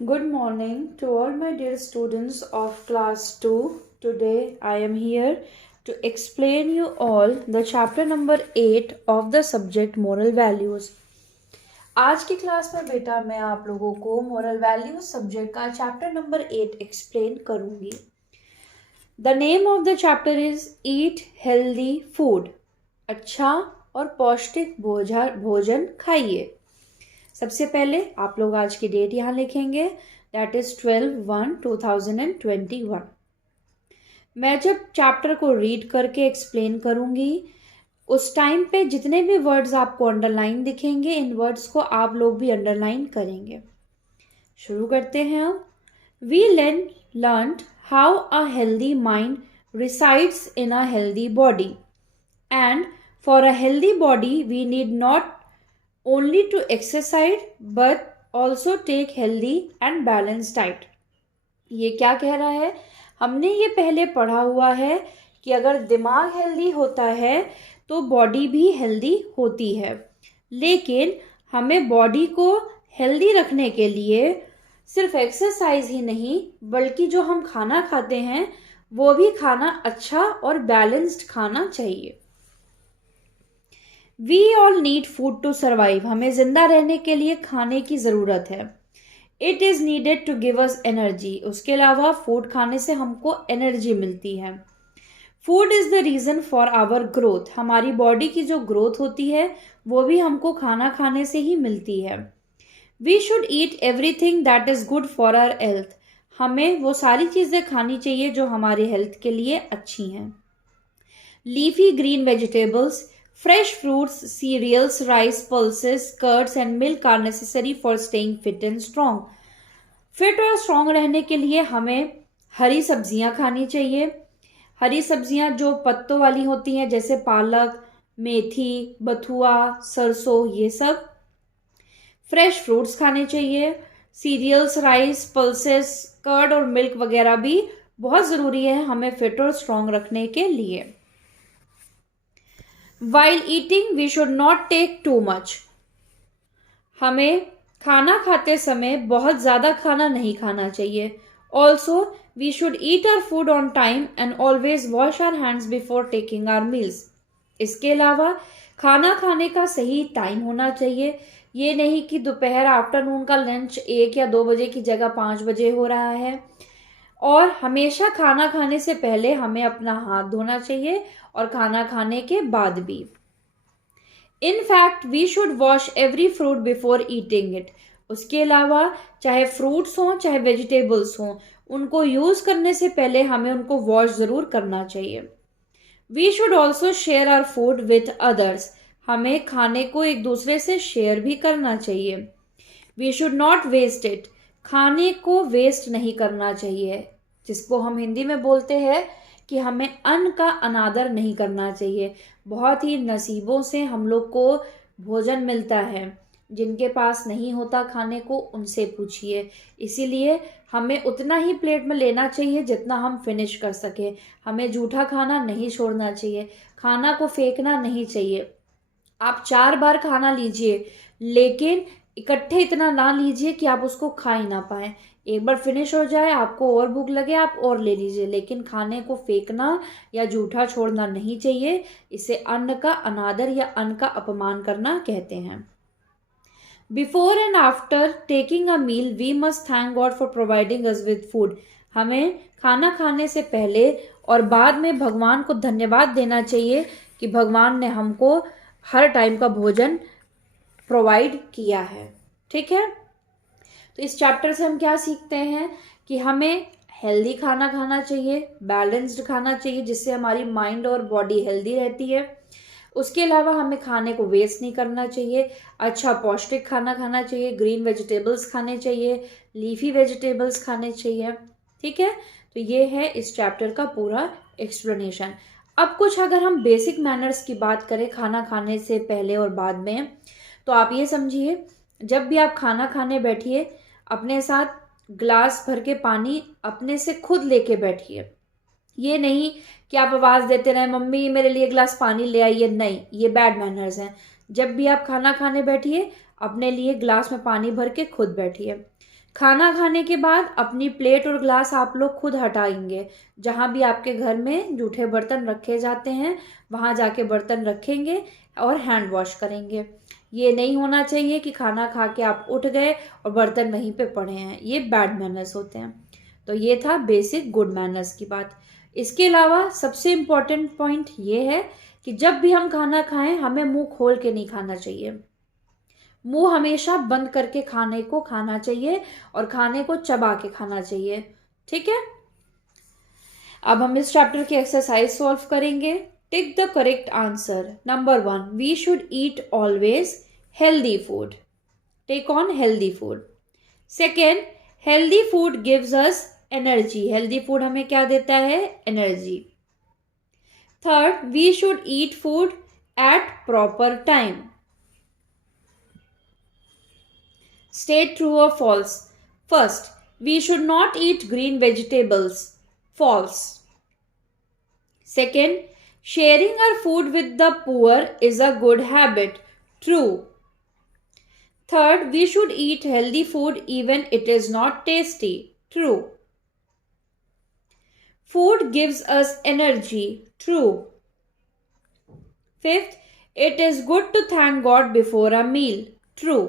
Good morning to all my dear students of class 2. Today I am here to explain you all the chapter number 8 of the subject moral values. आज की class में बेटा मैं आप लोगों को moral values subject का chapter number 8 explain करूंगी. The name of the chapter is eat healthy food. अच्छा और पौष्टिक भोजन खाइए. सबसे पहले आप लोग आज की डेट यहाँ लिखेंगे, दैट इज 12/1/2021. मैं जब चैप्टर को रीड करके एक्सप्लेन करूंगी उस टाइम पे जितने भी वर्ड्स आपको अंडरलाइन दिखेंगे इन वर्ड्स को आप लोग भी अंडरलाइन करेंगे. शुरू करते हैं हम. We learned how a healthy mind resides in a healthy body, and for a healthy body we need not only to exercise but also take healthy and balanced diet. ये क्या कह रहा है? हमने ये पहले पढ़ा हुआ है कि अगर दिमाग हेल्दी होता है तो बॉडी भी हेल्दी होती है, लेकिन हमें बॉडी को हेल्दी रखने के लिए सिर्फ एक्सरसाइज ही नहीं बल्कि जो हम खाना खाते हैं वो भी खाना अच्छा और बैलेंस्ड खाना चाहिए. We all need food to survive. हमें जिंदा रहने के लिए खाने की ज़रूरत है. It is needed to give us energy. उसके अलावा फूड खाने से हमको एनर्जी मिलती है. Food is the reason for our growth. हमारी बॉडी की जो ग्रोथ होती है वो भी हमको खाना खाने से ही मिलती है. We should eat everything that is good for our health. हमें वो सारी चीज़ें खानी चाहिए जो हमारे हेल्थ के लिए अच्छी हैं. Leafy green vegetables, fresh fruits, cereals, rice, pulses, curds and milk are necessary for staying fit and strong. Fit और स्ट्रॉन्ग रहने के लिए हमें हरी सब्जियां खानी चाहिए. हरी सब्जियां जो पत्तों वाली होती हैं जैसे पालक, मेथी, बथुआ, सरसों, ये सब. फ्रेश फ्रूट्स खाने चाहिए. सीरियल्स, राइस, पल्सेस, कर्ड और मिल्क वगैरह भी बहुत ज़रूरी है हमें फिट और स्ट्रॉन्ग रखने के लिए. While eating we should not take too much. हमें खाना खाते समय बहुत ज़्यादा खाना नहीं खाना चाहिए. Also, we should eat our food on time and always wash our hands before taking our meals. इसके अलावा खाना खाने का सही टाइम होना चाहिए. ये नहीं कि दोपहर आफ्टरनून का लंच 1 या 2 बजे की जगह 5 बजे हो रहा है. और हमेशा खाना खाने से पहले हमें अपना हाथ धोना चाहिए और खाना खाने के बाद भी. In fact we should wash every fruit before eating it. उसके अलावा चाहे फ्रूट्स हों चाहे वेजिटेबल्स हों, उनको यूज़ करने से पहले हमें उनको वॉश ज़रूर करना चाहिए. We should also share our food with others. हमें खाने को एक दूसरे से शेयर भी करना चाहिए. We should not waste it. खाने को वेस्ट नहीं करना चाहिए, जिसको हम हिंदी में बोलते हैं कि हमें अन्न का अनादर नहीं करना चाहिए. बहुत ही नसीबों से हम लोग को भोजन मिलता है. जिनके पास नहीं होता खाने को उनसे पूछिए. इसीलिए हमें उतना ही प्लेट में लेना चाहिए जितना हम फिनिश कर सके. हमें जूठा खाना नहीं छोड़ना चाहिए. खाना को फेंकना नहीं चाहिए. आप 4 बार खाना लीजिए लेकिन इकट्ठे इतना ना लीजिए कि आप उसको खा ही ना पाएं. एक बार फिनिश हो जाए, आपको और भूख लगे आप और ले लीजिए, लेकिन खाने को फेंकना या जूठा छोड़ना नहीं चाहिए. इसे अन्न का अनादर या अन्न का अपमान करना कहते हैं. Before and after taking a meal we must thank God for providing us with food. हमें खाना खाने से पहले और बाद में भगवान को धन्यवाद देना चाहिए कि भगवान ने हमको हर टाइम का भोजन प्रोवाइड किया है. ठीक है, तो इस चैप्टर से हम क्या सीखते हैं कि हमें हेल्दी खाना खाना चाहिए, बैलेंस्ड खाना चाहिए जिससे हमारी माइंड और बॉडी हेल्दी रहती है. उसके अलावा हमें खाने को वेस्ट नहीं करना चाहिए. अच्छा पौष्टिक खाना खाना चाहिए. ग्रीन वेजिटेबल्स खाने चाहिए, लीफी वेजिटेबल्स खाने चाहिए. ठीक है, तो ये है इस चैप्टर का पूरा एक्सप्लेनेशन. अब कुछ अगर हम बेसिक मैनर्स की बात करें खाना खाने से पहले और बाद में, तो आप ये समझिए जब भी आप खाना खाने बैठिए अपने साथ ग्लास भर के पानी अपने से खुद लेके बैठिए. ये नहीं कि आप आवाज़ देते रहें मम्मी मेरे लिए ग्लास पानी ले आइए. नहीं, ये बैड मैनर्स हैं. जब भी आप खाना खाने बैठिए अपने लिए ग्लास में पानी भर के खुद बैठिए. खाना खाने के बाद अपनी प्लेट और ग्लास आप लोग खुद हटाएंगे। जहाँ भी आपके घर में जूठे बर्तन रखे जाते हैं वहाँ जाके बर्तन रखेंगे और हैंड वॉश करेंगे। ये नहीं होना चाहिए कि खाना खा के आप उठ गए और बर्तन वहीं पे पड़े हैं, ये बैड मैनर्स होते हैं। तो ये था बेसिक गुड मैनर्स की बात। इसके अलावा सबसे इम्पॉर्टेंट पॉइंट ये है कि जब भी हम खाना खाएं हमें मुंह खोल के नहीं खाना चाहिए। मुंह हमेशा बंद करके खाने को खाना चाहिए और खाने को चबा के खाना चाहिए। ठीक है, अब हम इस चैप्टर की एक्सरसाइज सॉल्व करेंगे। Tick the correct answer. Number 1, we should eat always healthy food. Take on healthy food. Second, healthy food gives us energy. Healthy food हमें क्या देता है? Energy. Third, we should eat food at proper time. State true or false. First, we should not eat green vegetables. False. Second, sharing our food with the poor is a good habit. True. Third, we should eat healthy food even it is not tasty. True. Food gives us energy. True. Fifth, it is good to thank God before a meal. True.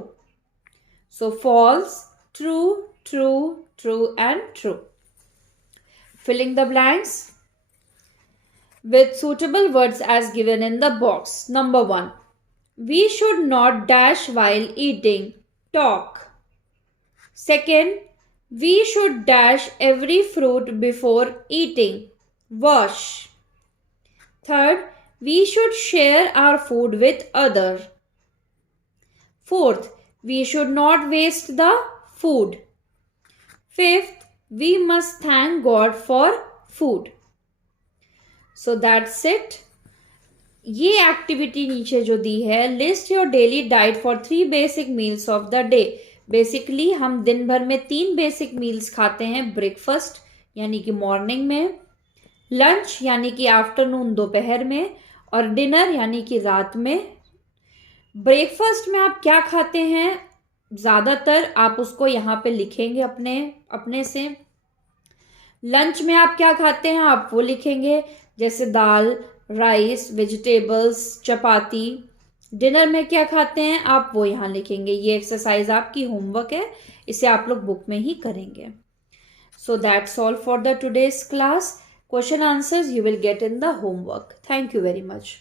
So false, true, true, true and true. Filling the blanks with suitable words as given in the box. Number 1, we should not dash while eating. Talk. Second, we should dash every fruit before eating. Wash. Third, we should share our food with others. Fourth, we should not waste the food. Fifth, we must thank God for food. So that's it. ये activity नीचे जो दी है, list your daily diet for 3 basic meals of the day. Basically हम दिन भर में 3 basic meals खाते हैं। ब्रेकफास्ट यानी कि मॉर्निंग में, लंच यानी कि आफ्टरनून दोपहर में, और डिनर यानी कि रात में। ब्रेकफास्ट में आप क्या खाते हैं ज़्यादातर आप उसको यहाँ पे लिखेंगे अपने से। लंच में आप क्या खाते हैं आप वो लिखेंगे, जैसे दाल, राइस, वेजिटेबल्स, चपाती। डिनर में क्या खाते हैं आप वो यहाँ लिखेंगे। ये एक्सरसाइज आपकी होमवर्क है, इसे आप लोग बुक में ही करेंगे। So that's all for the today's class. Question answers you will get in the homework. Thank you very much.